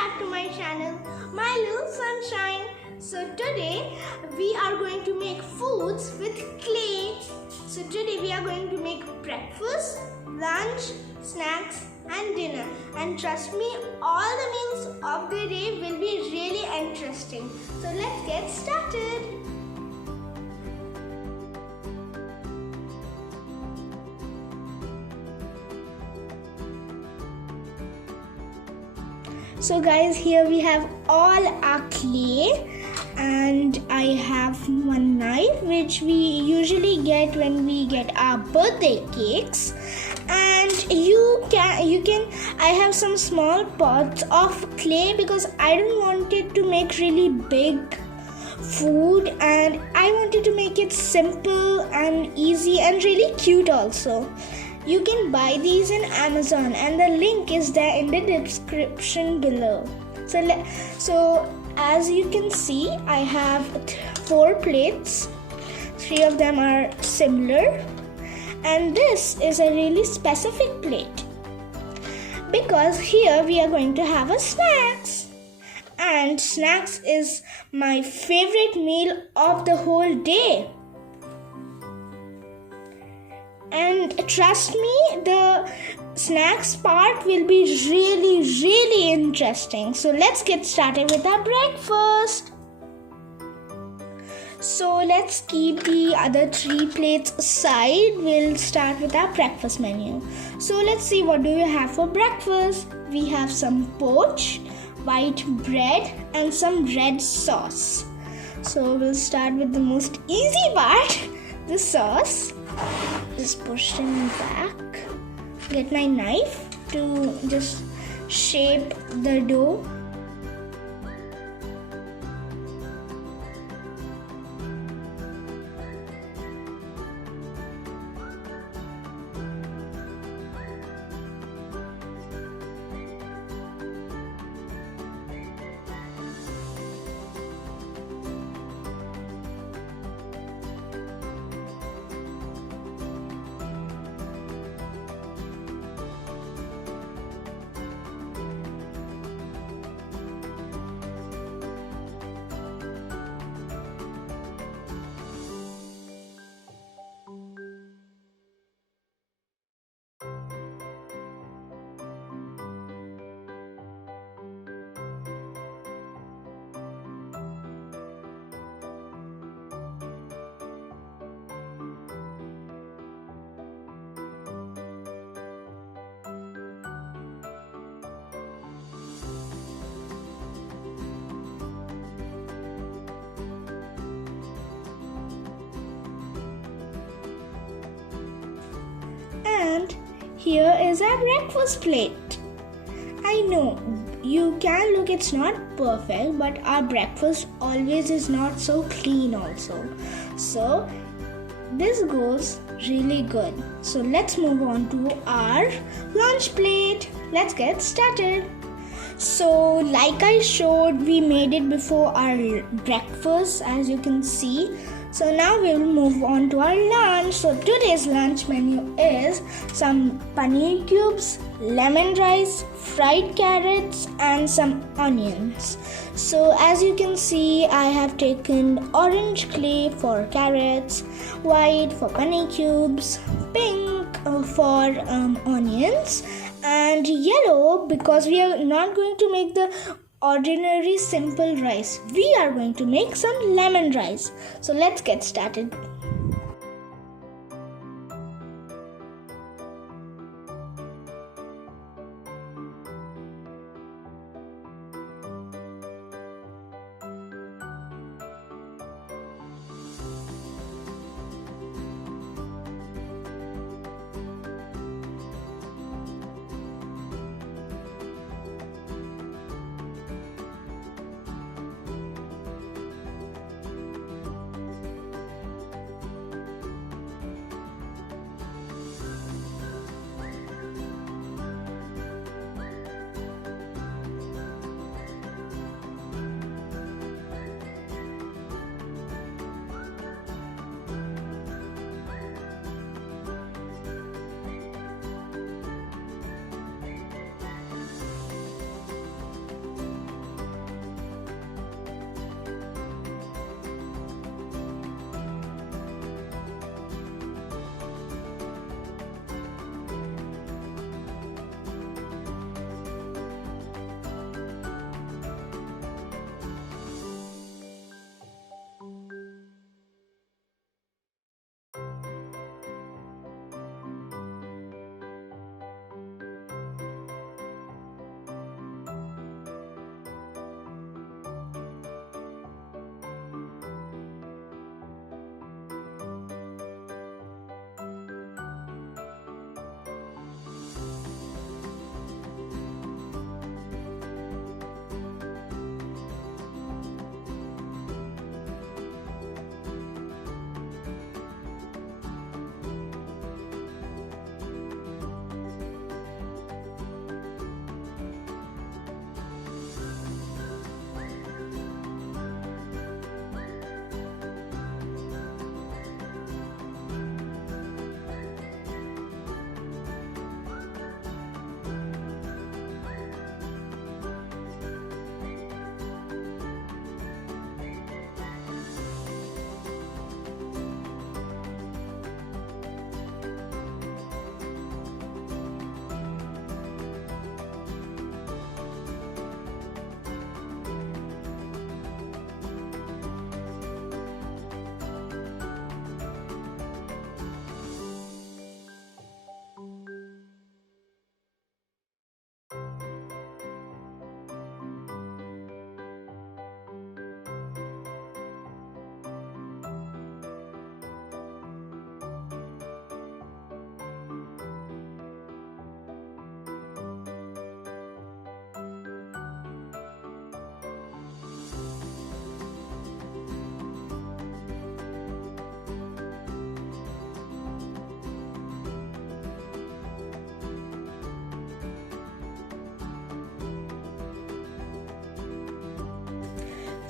back to my channel, My Little Sunshine. So today we are going to make foods with clay. So today we are going to make breakfast, lunch, snacks and dinner. And trust me, all the meals of the day will be really interesting. So let's get started. So guys, here we have all our clay and I have one knife which we usually get when we get our birthday cakes, and I have some small pots of clay because I don't want it to make really big food and I wanted to make it simple and easy and really cute also. You can buy these in Amazon and the link is there in the description below. So as you can see, I have 4 plates. 3 of them are similar. And this is a really specific plate because here we are going to have a snacks. And snacks is my favorite meal of the whole day. And trust me, the snacks part will be really interesting. So let's get started with our breakfast. So let's keep the other 3 plates aside. We'll start with our breakfast menu. So let's see, what do we have for breakfast? We have some poached white bread and some red sauce. So we'll start with the most easy part, the sauce. Just push them back. Get my knife to just shape the dough. And here is our breakfast plate. I know you can look, it's not perfect, but our breakfast always is not so clean also. So this goes really good. So let's move on to our lunch plate. Let's get started. So like I showed, we made it before our breakfast, as you can see. So now we will move on to our lunch. So today's lunch menu is some paneer cubes, lemon rice, fried carrots and some onions. So as you can see, I have taken orange clay for carrots, white for paneer cubes, pink for onions, and yellow because we are not going to make the ordinary simple rice. We are going to make some lemon rice. So let's get started.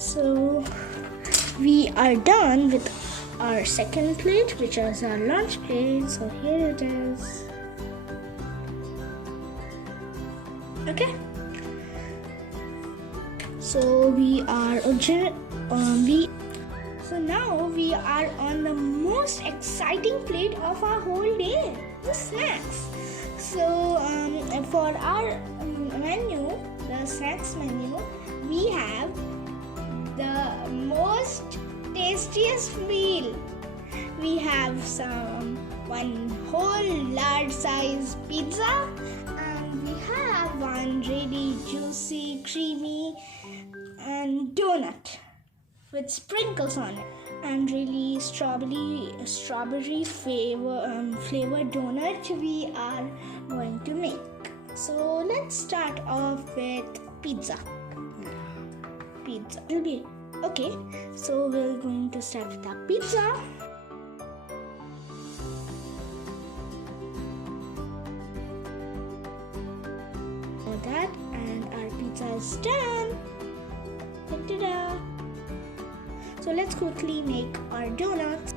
So we are done with our second plate, which is our lunch plate. So here it is. Okay. So we are So now we are on the most exciting plate of our whole day, the snacks. So for our menu, the snacks menu, we have the most tastiest meal. We have one whole large size pizza, and we have one really juicy, creamy and donut with sprinkles on it, and really strawberry flavored donut we are going to make. So let's start off with pizza. Okay, so we're going to start with our pizza. That, and our pizza is done. Ta-da! So let's quickly make our donuts.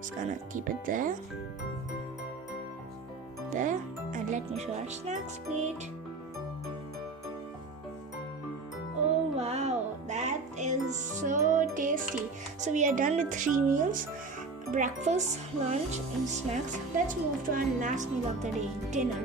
Just gonna keep it there, and let me show our snacks plate. Oh wow, that is so tasty. So we are done with 3 meals: breakfast, lunch and snacks. Let's move to our last meal of the day, dinner.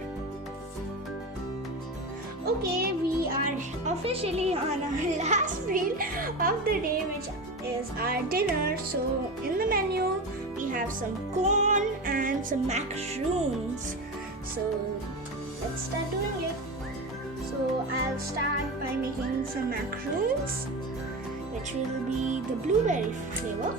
Okay, we are officially on our last meal of the day, which is our dinner. So in the menu, we have some corn and some macaroons. So let's start doing it. So I'll start by making some macaroons, which will be the blueberry flavor.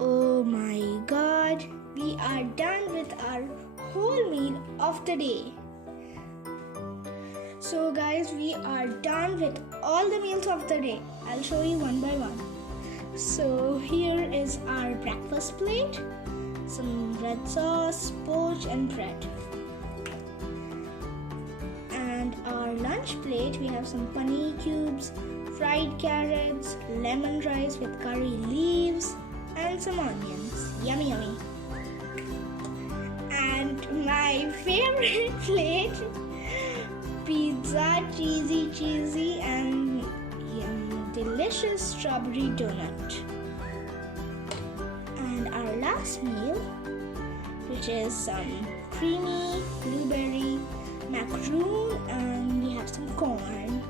Oh my god, we are done with our whole meal of the day. So guys, we are done with all the meals of the day. I'll show you one by one. So here is our breakfast plate, some red sauce, poached and bread. And our lunch plate, we have some paneer cubes, fried carrots, lemon rice with curry leaves, and some onions. Yummy, yummy. And my favorite plate, pizza, cheesy, and delicious strawberry donut. And our last meal, which is some creamy blueberry macaroon, and we have some corn.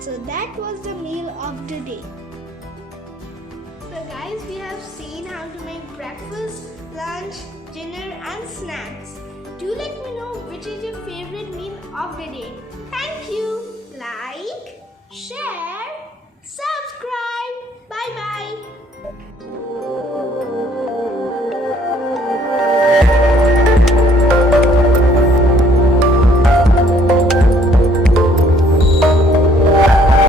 So that was the meal of the day. So guys, we have seen how to make breakfast, lunch, dinner and snacks. Do let me know which is your favorite meal of the day. Thank you. Like,